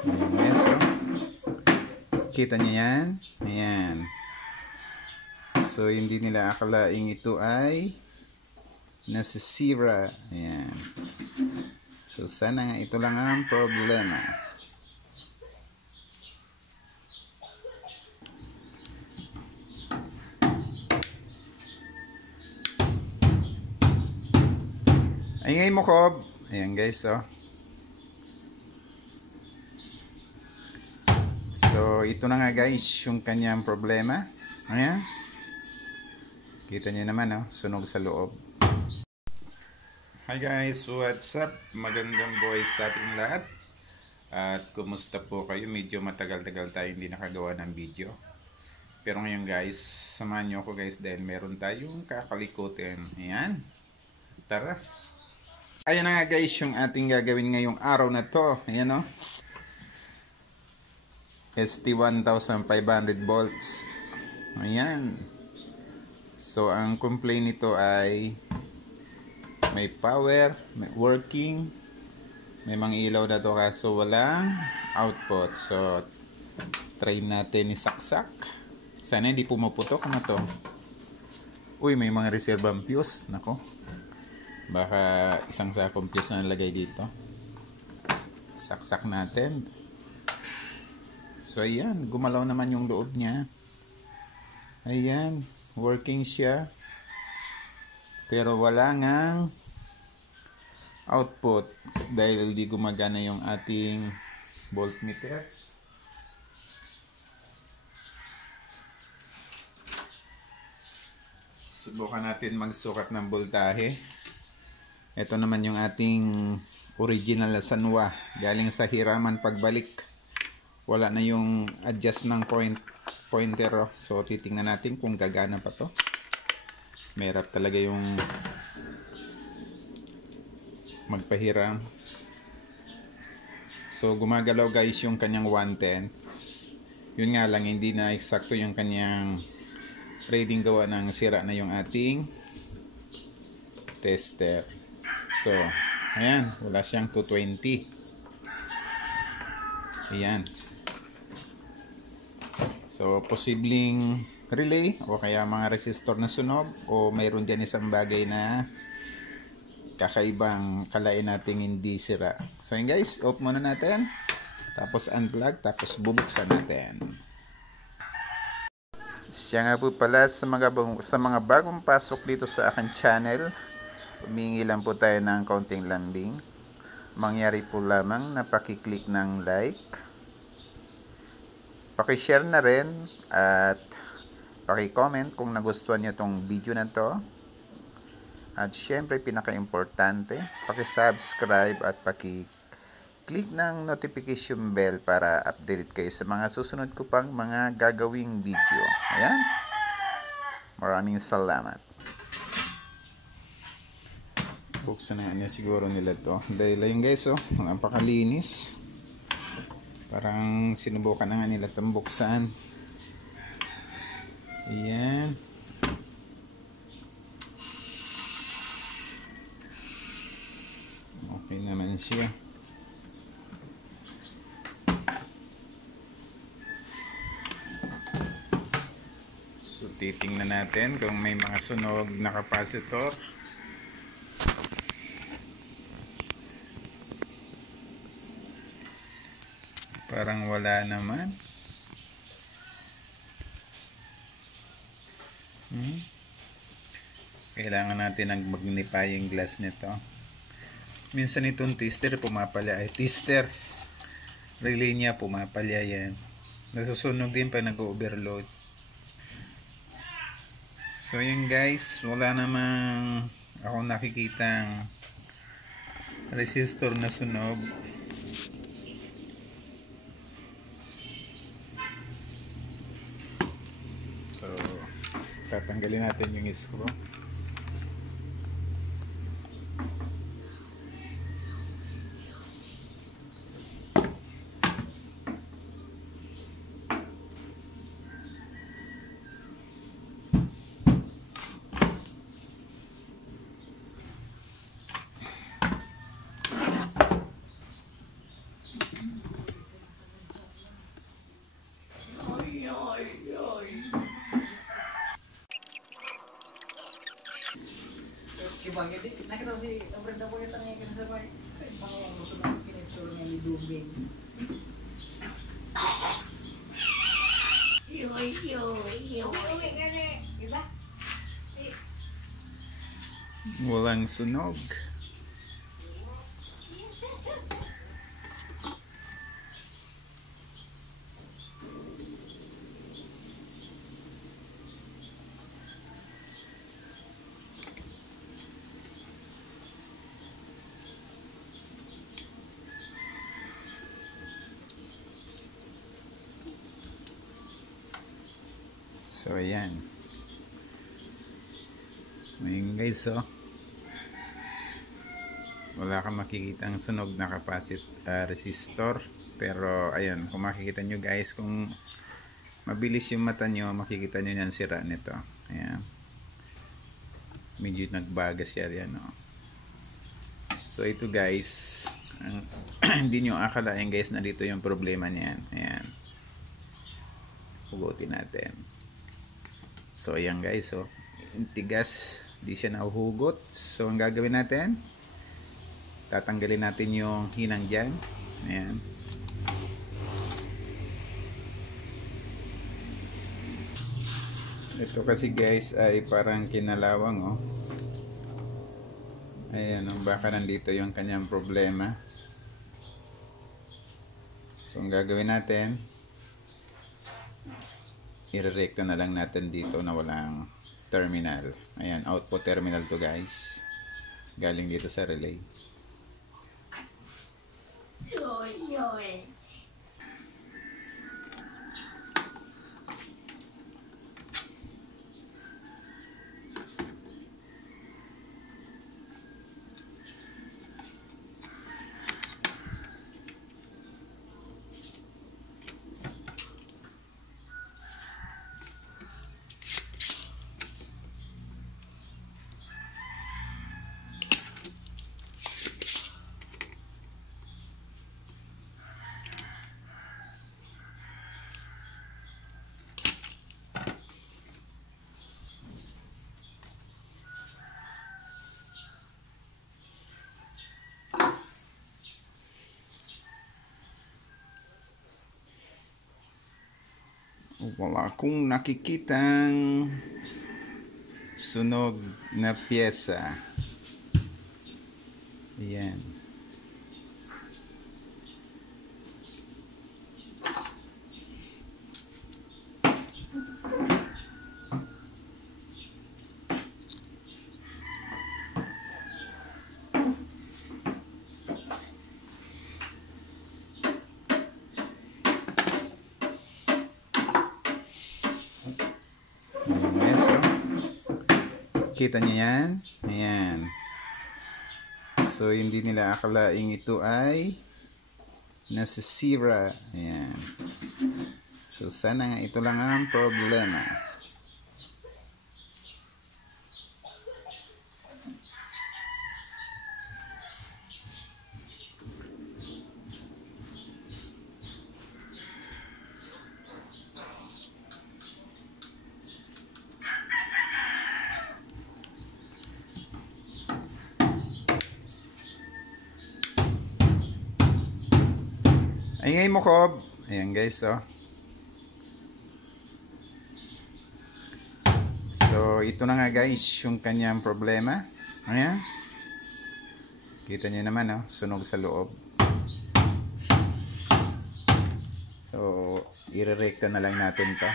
Ayan guys, oh. Kita niyo yan? Ayan. So, hindi nila akalaing ito ay nasisira. Ayan. So, sana nga ito lang ang problema. Ay, ngayon mo, Kob. Ayan guys, oh. So, ito na nga guys, yung kanyang problema. Ayan. Kita niyo naman, oh, sunog sa loob. Hi guys, what's up? Magandang buhay sa ating lahat. At kumusta po kayo? Medyo matagal-tagal tayo hindi nakagawa ng video. Pero ngayon guys, samahan niyo ako guys dahil meron tayong kakalikutin. Ayan. Tara. Ayan na nga guys, yung ating gagawin ngayong araw na to. Ayan, oh. ST1500 volts. Ayan. So, ang complaint nito ay may power, may working, may mga ilaw na to kaso walang output. So, try natin isaksak. Sana hindi pumuputok na to. Uy, may mga reservang fuse. Nako. Baka isang sakong fuse na nalagay dito. Saksak natin. So, ayan. Gumalaw naman yung loob niya. Ayan. Working siya. Pero wala ngang output dahil di gumagana yung ating voltmeter. Subukan natin magsukat ng voltahe. Ito naman yung ating original na sanwa. Galing sa hiraman pagbalik. Wala na yung adjust ng pointer. So titingnan natin kung gagana pa to. Mahirap talaga yung magpahiram. So gumagalaw guys yung kanyang 110. Yun nga lang, hindi na eksakto yung kanyang reading gawa ng sira na yung ating tester. So ayan, wala siyang 220. Ayan. So posibleng relay o kaya mga resistor na sunog o mayroon dyan isang bagay na kakaibang kalain nating hindi sira. So yun guys, off muna natin, tapos unplug, tapos bubuksan natin. Siya nga po pala sa mga bagong pasok dito sa aking channel, humingi lang po tayo ng kaunting lambing. Mangyari po lamang na pakiclick ng like, paki-share na rin at paki-comment kung nagustuhan nyo itong video na to. At syempre pinaka-importante, paki-subscribe at paki-click ng notification bell para update kayo sa mga susunod ko pang mga gagawing video. Ayan. Maraming salamat. Buksan na niya siguro nila to. Dahil ayun guys, oh, napakalinis. Parang sinubukan na nga nila itong buksan. Ayan. Okay naman siya. So titingnan natin kung may mga sunog na capacitor. Parang wala naman. Kailangan natin ng magnifying glass nito. Minsan itong tester pumapalya. Ay, tester. Relay niya pumapalya yan. Nasusunog din pa nag-overload. So yun guys, wala namang ako nakikitang resistor na sunog. So, tatanggalin natin yung screw. Walang sunog. So ayan. Ngayon guys, oh, wala kang makikita ang sunog na resistor, pero ayan, kung makikita nyo guys, kung mabilis yung mata nyo, makikita nyo yan sira nito. Ayan, medyo nagbagas yan, oh. So ito guys, hindi nyo akalain guys na dito yung problema niyan. Ayan, hugutin natin. So ayan guys, oh, tigas, di siya nahuhugot. So ang gagawin natin, tatanggalin natin yung hinang dyan. Ayan. Ito kasi guys ay parang kinalawang, oh. Ayan, baka nandito yung kanyang problema. So ang gagawin natin, i-recta na lang natin dito na walang terminal. Ayan, output terminal to guys, galing dito sa relay. Wala akong nakikitang sunog na pyesa. Ayan. Kita niyo yan? Ayan. So, hindi nila akalaing ito ay nasisira. Ayan. So, sana nga ito lang ang problema. Ingay mo, Kob. Ayan guys, oh. So, ito na nga guys yung kanyang problema. Ayan. Kita nyo naman, oh, sunog sa loob. So, i-recta na lang natin to.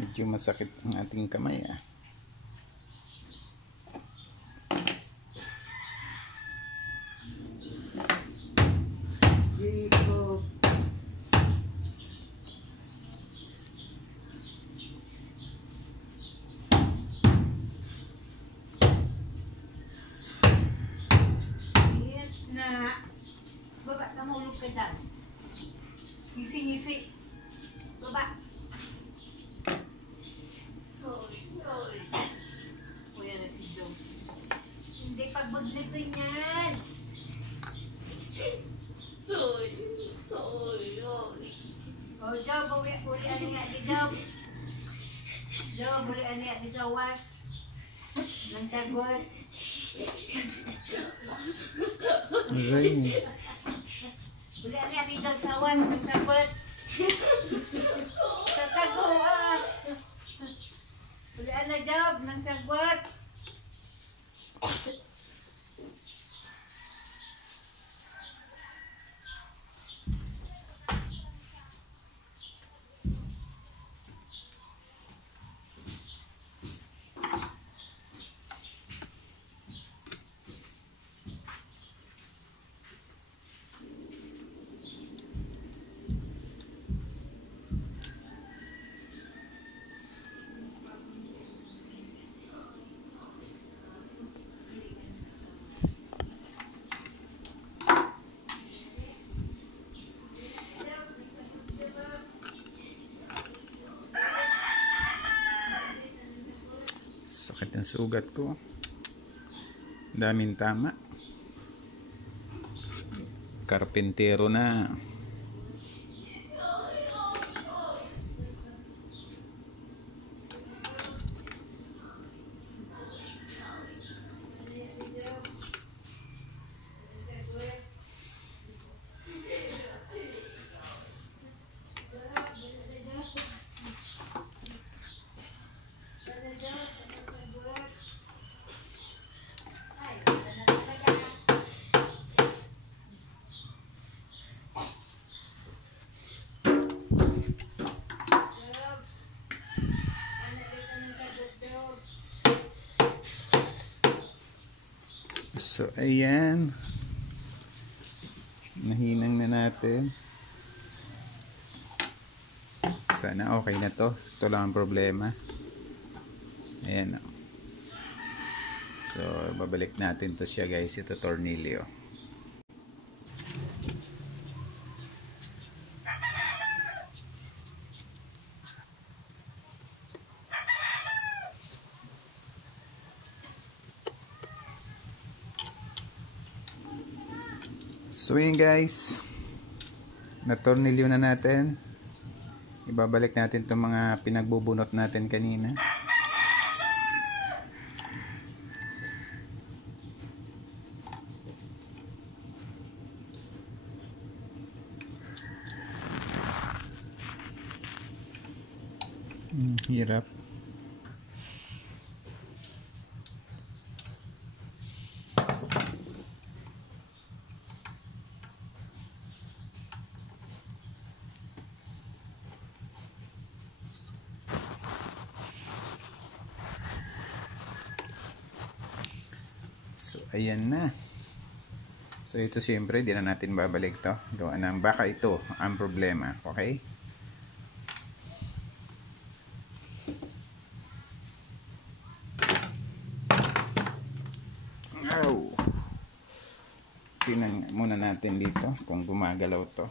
Medyo masakit ang ating kamay, ah. Yes na. Baba, kamulog ka dyan. Ngisi-ngisi. Baba. dito niyan. Oh, Job, uli ani nga di Job. Job, uli ani nga di gawas. Nang tagot. Aray. Uli ani nga di Job sa awan. Nang tagot. Tatago ah. Uli ani Job. Nang sagot. Sakit ng sugat ko. Daming tama. Karpentero na. So, ayan. Nahinang na natin. Sana okay na to. Ito lang ang problema. Ayan. So, babalik natin to siya guys. Ito tornilyo. So yun guys, natornilyo na natin. Ibabalik natin itong mga pinagbubunot natin kanina. Hirap. So, ayan na. So, ito siyempre, di na natin babalik to. Gawa ng baka ito ang problema. Okay? Oh. Tingnan muna natin dito kung gumagalaw to.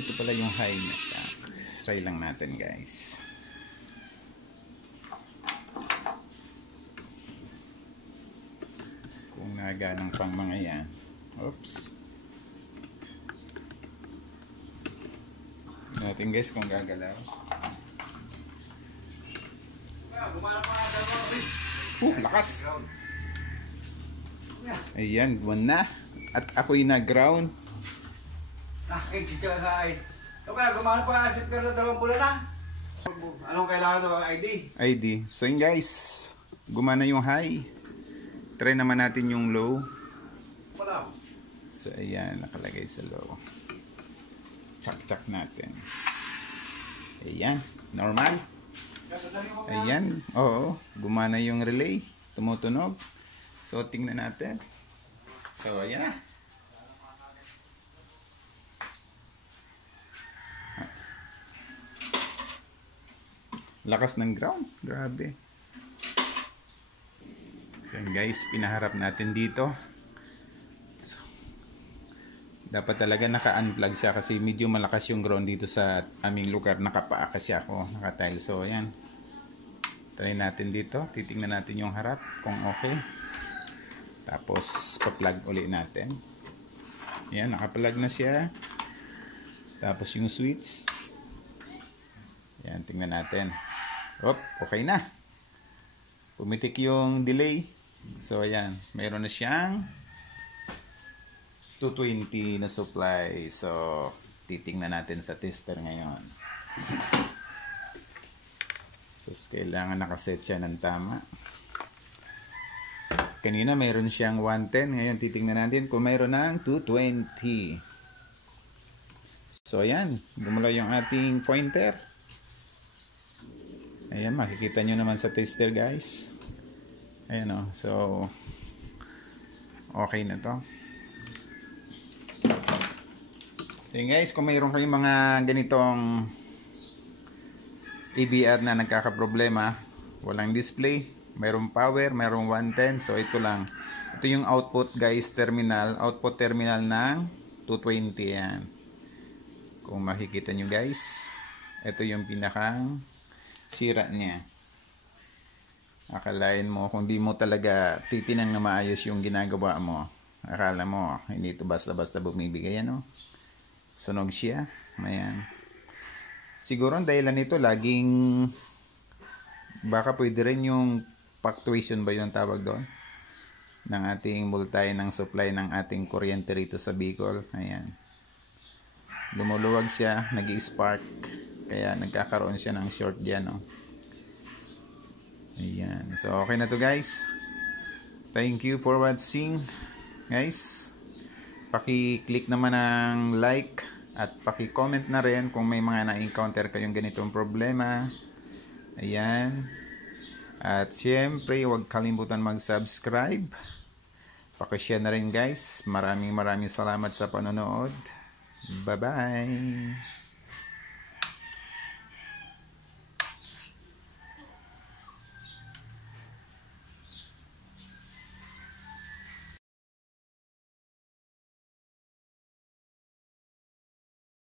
Ito pala yung high na. Try lang natin guys. Ganang pang mga yan. Oops. Natin guys kung gagalaw. Lakas. Ayan, buwan na. At ako'y na-ground. Nakikikakain. Kaya gumana pa asip ka na 2 bulan na. Anong kailangan ito? ID? ID. So yun guys, gumana yung high. Try naman natin yung low. So ayan, nakalagay sa low. Check natin. Ayan, normal. Ayan, oo, gumana yung relay. Tumutunog. So tingnan natin. So ayan. Lakas ng ground. Grabe. So guys, pinaharap natin dito. So, dapat talaga naka-unplug siya kasi medyo malakas yung ground dito sa aming lugar. Nakapaa kasi ako, naka-tile. So ayan. Try natin dito. Titingnan natin yung harap kung okay. Tapos pa-plug uli natin. Ayan, naka-plug na siya. Tapos yung switch. Ayan, tingnan natin. Okay na. Pumitik yung delay. So ayan, mayroon na siyang 220 na supply. So titingnan natin sa tester ngayon. So kailangan nakaset siya ng tama. Kanina mayroon siyang 110. Ngayon titingnan natin kung mayroon ng 220. So ayan, gumalaw yung ating pointer. Ayan, makikita nyo naman sa tester guys. Ayan o, so okay na to. So yun guys, kung mayroon kayong mga ganitong ABR na nagkakaproblema, walang display, mayroong power, mayroong 110, so ito lang. Ito yung output guys, output terminal ng 220 yan. Kung makikita nyo guys, ito yung pinakang sira niya. Akalain mo, kung di mo talaga titinang na maayos yung ginagawa mo, akala mo, hindi ito basta-basta bumibigay, ano? Sunog siya. Ayan. Siguro ang dahilan nito, laging, baka pwede rin yung fluctuation ba yung tawag doon? Ng ating multay ng supply ng ating kuryente rito sa Bicol. Ayan. Lumuluwag siya, nag-i-spark. Kaya nagkakaroon siya ng short dyan. No? Ayan. So okay na to guys. Thank you for watching. Guys, paki-click naman ng like at paki-comment na rin kung may mga na-encounter kayong ganitong problema. Ayan. At siyempre, huwag kalimutan mag-subscribe. Paki-share na rin guys. Maraming salamat sa panonood. Bye-bye.